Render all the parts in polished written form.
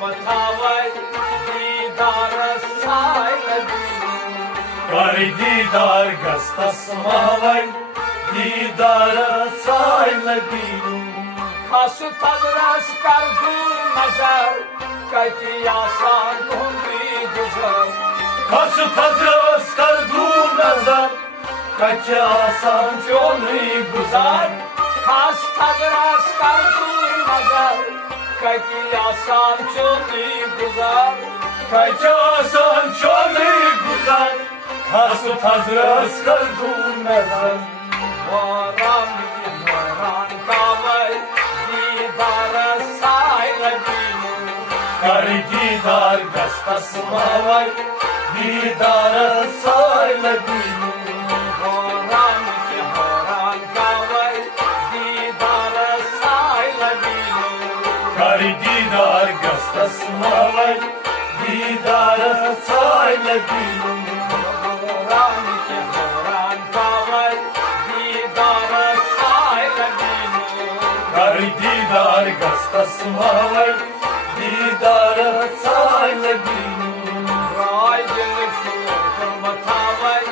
बतावै दीदार साइल दीन कर दीदार गस्तस मावै दीदार साइल दीन खासु तदरस कर दूर नजर कति आसान धुंधी गुजर खस थजरस कर दूर नजर कच्चे आसान चोनी गुजार खास तदरस कर दूर नजर कति आसान चोनी गुजर कच्चे आसान चोनी गुजार खस थजरस कर दूर नजर वरान कावै दीदार साइल दीन कर दीदार गस्तस मावै दीदार साइल दीन वरान कावै दीदार साइल दीन कर दीदार गस्तस मावै दीदार साइल दीन वरान कावै दीदार साइल दीन कर दीदार गस्तस मावै दीदार साइल दीन राय दिल छोड़ बतावै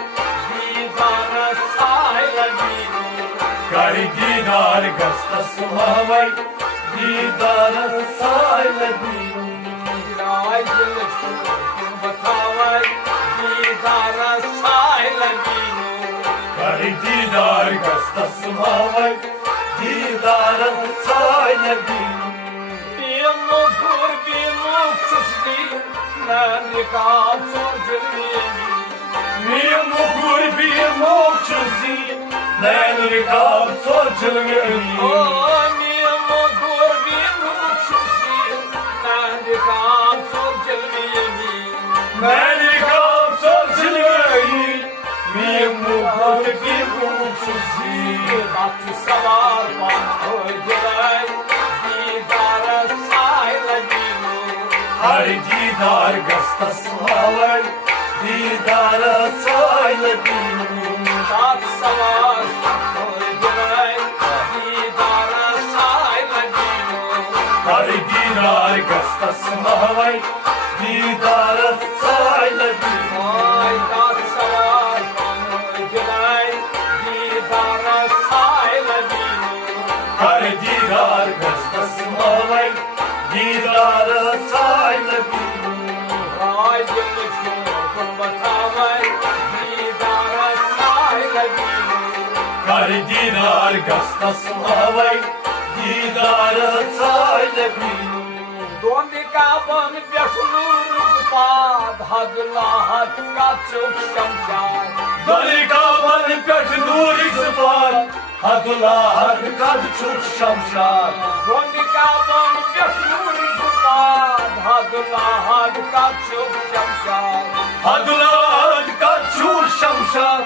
दीदार साइल दीन कर दीदार गस्तस मावै दीदार साइल दीन राय दिल छोड़ बतावै दीदार साइल दीन कर दीदार गस्तस मावै दीदार साइल दीन Mugur bir mutsuzluğum Nerika sorculuğum Mugur bir muçuzi Nenrikab sorculuğum Mugur bir mutsuzluğum Nerika sorculuğum Nenrikab sorculuğum Mugur bir muçuzi Batı salar bana ödülay Didar sahilə Har didar gastas mavar Didar sahilə Tat salar ödülay Didar sahilə Har didar gastas mavar Didar sahilə Ay tat salar ödülay Didar sahilə Har didar gastas mavar Didar sahilə Ay dilı çoğun batavay Didar sahilə Har didar gastas mavar Didar sahilə Dondi kaban byaşulur pad Hadlahat kaçuk şamşar Dalika ban pet duri sıfat Hadullah kad çok şamşar Dondi kaban byaşulur pad Hadlahat kaçuk şamşar Hadullah kad çok şamşar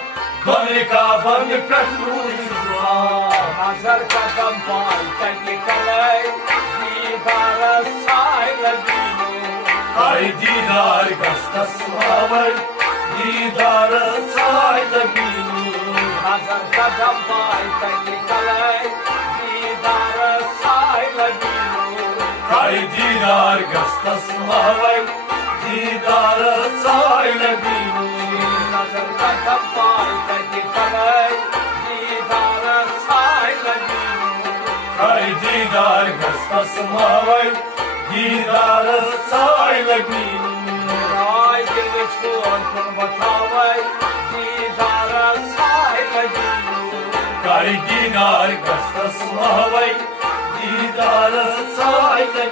Dalika ban pet duri sıfat Nazar kadam pay tagi kalay Didar sahilə Hay didar gastas mavar Didar sahilə Nazar kadam pay tagi kalay Didar sahilə Hay didar gastas mavar Didar sahilə Nazar kadam pay tagi kalay Didar sahilə Hay didar gastas mavar Didar sahilə Ay dilı çoğun batavay Didar sahilə Kar didar gastas mavar Didar sahilə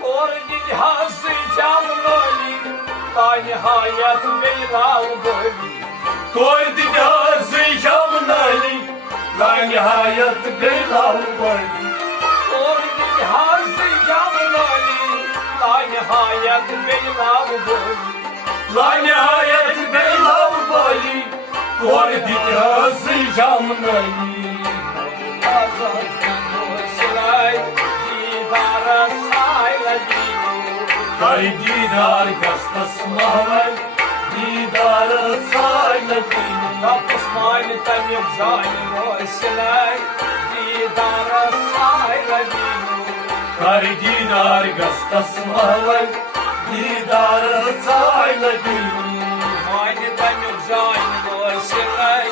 Tor didhası canloli Ta nihayet beylav boli Koy didar zeyşamnali La nihayet gıylav vardı Tor didhası canloli Ta nihayet beylav boli La nihayet gıylav bali Koy didar zeyşamnali Silay didar sahilə Kar didar gastas mavar Didar sahilə Tapusmayın temir cani silay Didar sahilə कर दीदार गस्तस महवल दीदार साय लगी माने तमिक जान वसिलाई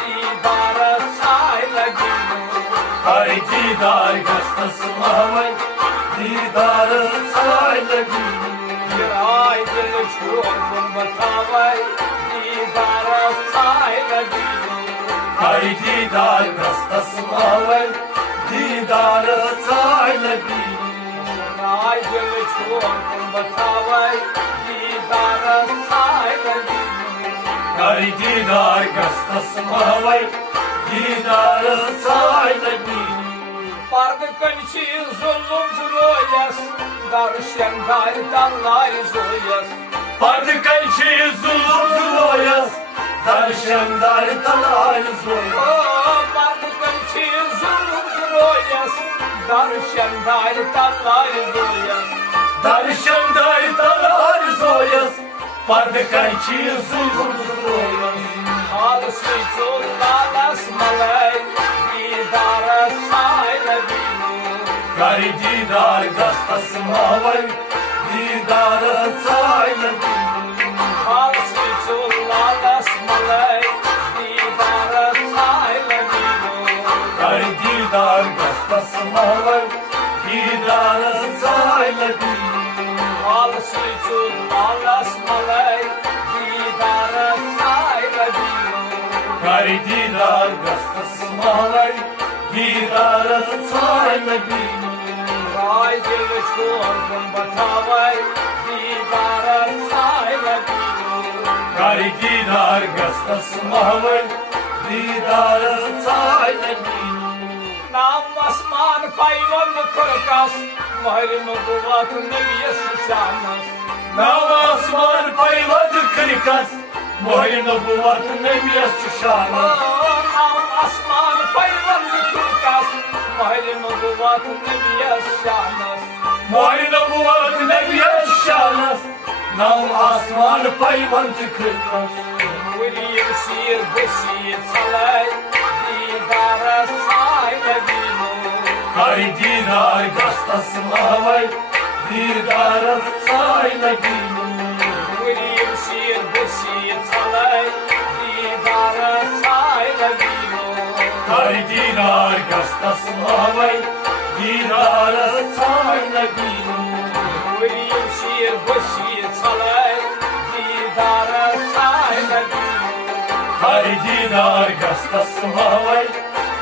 दीदार साय लगी कर दीदार गस्तस महवल दीदार साय लगी गिराय दिल छोड़ तुम बतावाई दीदार साय लगी कर दीदार गस्तस महवल दीदार साय लगी गिराय दिल छोड़ तुम बतावाई दीदार साय लगी कर दीदार गस्तस महवल दीदार साय लगी पर्द कंची जुल्म जुरोयस दर्शन दार तल्लाय जोयस पर्द कंची जुल्म जुरोयस दर्शन दार तल्लाय जोयस पर्द कंची जुल्म जुरोयस दर्शन दार तल्लाय जोयस दर्शन दार तल्लाय जोयस पर्द कंची जुल्म जुरोयस हाल स्वीचो लालस मलाई दीदार साय लगी कर दीदार गस्तस महवल दीदार साय लगी हाल स्वीचो लालस मलाई दीदार साय लगी कर दीदार गस्तस महवल दीदार साय लगी हाल स्वीचो लालस मलाई दीदार साय लगी कर दीदार गस्तस महवल दीदार साय लगी राय दिल छोड़ तुम बतावाई दीदार साय लगी कर दीदार गस्तस महवल दीदार साय लगी नाम आसमान पाइवन खरकास महल मगुवात नबियस शानस नाम आसमान पैवद खिरकस मोहि नबुवत नबियस शान नाम आसमान पाइवन खरकास महल मगुवात नबियस शानस मोहि नबुवत नबियस शानस नाम आसमान पैवद खिरकस वरीर शीर बशीर सलाई दीदार साय लगी कर दीदार गस्तस महवल दीदार साय लगी वरीर शीर बशीर सलाई दीदार साय लगी कर दीदार गस्तस महवल दीदार साय लगी वरीर शीर बशीर सलाई दीदार साय लगी कर दीदार गस्तस महवल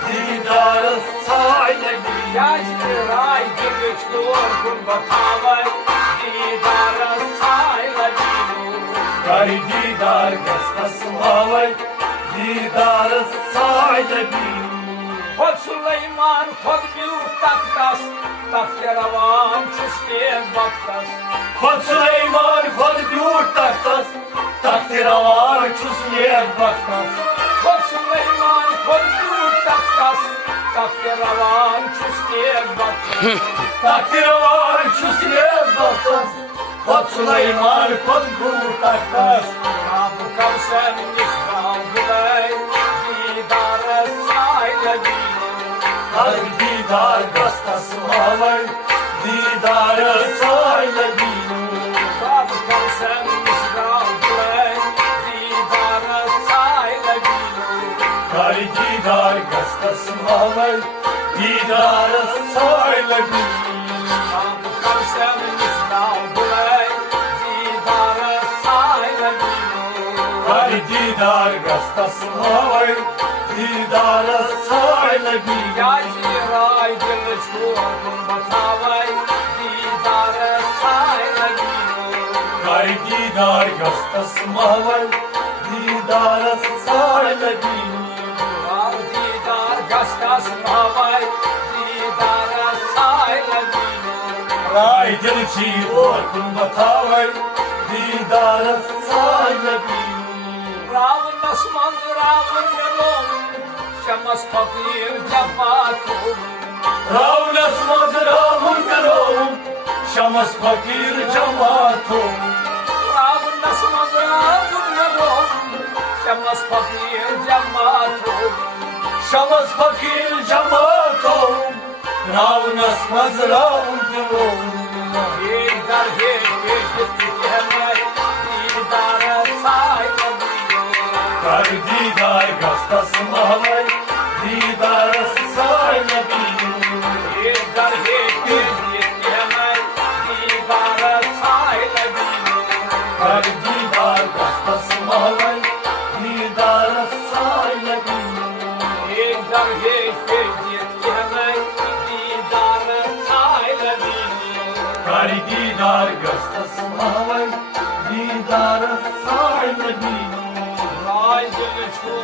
दीदार साय लगी याज राय दिल छोड़ तुम बतावाई दीदार साय लगी कर दीदार गस्तस महवल दीदार साय लगी खुद सुलेमान खुद ब्यू तख्तस तख्त रवान चुस्के वक्तस खुद सुलेमान खुद ब्यूट तख्तस तख्त रवान चुस्के वक्तस खुद सुलेमान खुद ब्यू तख्तस तख्त रवान चुस्के वक्तस तख्त रवान चुस्के वक्तस खुद सुलेमान खुद ब्यूट तख्तस राम कवसन निष्काम बुलाई दीदार साय लगी कर दीदार गस्तस महवल दीदार साय लगी राम कवसन निष्काम बुलाई दीदार साय लगी कर दीदार गस्तस महवल दीदार साय लगी राम कवसन निष्काम बुलाई दीदार साय लगी कर दीदार गस्तस महवल दीदार साय लगी याजी राय दिल छोड़ तुम बतावाई दीदार साय लगी कर दीदार गस्तस महवल दीदार साय लगी और दीदार गस्तास भावाई दीदार साय लगी राय दिल छी और तुम बतावल दीदार साय लगी रावण नस्मंग रावण नलोम शमस फकीर जमातो रावणस मज रावण करो शमस फकीर जमातो रावण नस्मंग रावण नलोम शमस फकीर जमातो शमस फकीर जमातो Ravnas maz ravun dilon. Dildar geçti hemen Dildarı saymadıyor Kar didar gastasın havay, didarası sayla bilin. Dildar geçti hemen Dildarı saymadıyor Kar didar gastasın havay, didarası sayla bilin. Dildar geçti hemen Dildarı saymadıyor Kar didar gastasın havay, didarası sayla bilin. Ray gülüçlü